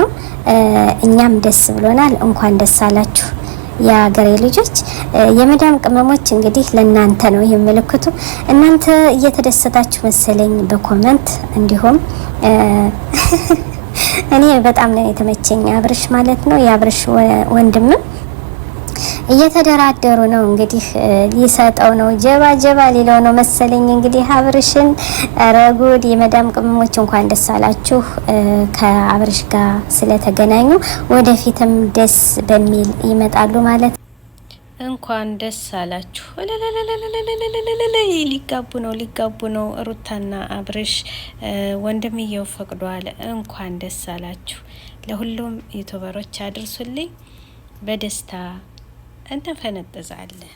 ነው። እኛም ደስ ብሎናል። እንኳን ደስ አላችሁ የሀገሬ ልጆች። የመዳም ቅመሞች እንግዲህ ለእናንተ ነው ይህ ምልክቱ። እናንተ እየተደሰታችሁ መሰለኝ በኮመንት እንዲሁም እኔ በጣም ነው የተመቸኝ አብርሽ ማለት ነው። የአብርሽ ወንድምም እየተደራደሩ ነው እንግዲህ ሊሰጠው ነው ጀባ ጀባ ሊለው ነው መሰለኝ እንግዲህ አብርሽን። ረጉድ የመዳም ቅመሞች እንኳን ደስ አላችሁ ከአብርሽ ጋር ስለተገናኙ፣ ወደፊትም ደስ በሚል ይመጣሉ ማለት ነው። እንኳን ደስ አላችሁ። ሊጋቡ ነው ሩታና አብርሽ። ወንድምየው ፈቅዷል። እንኳን ደስ አላችሁ። ለሁሉም ዩቲዩበሮች አድርሱልኝ። በደስታ እንፈነጥዛለን።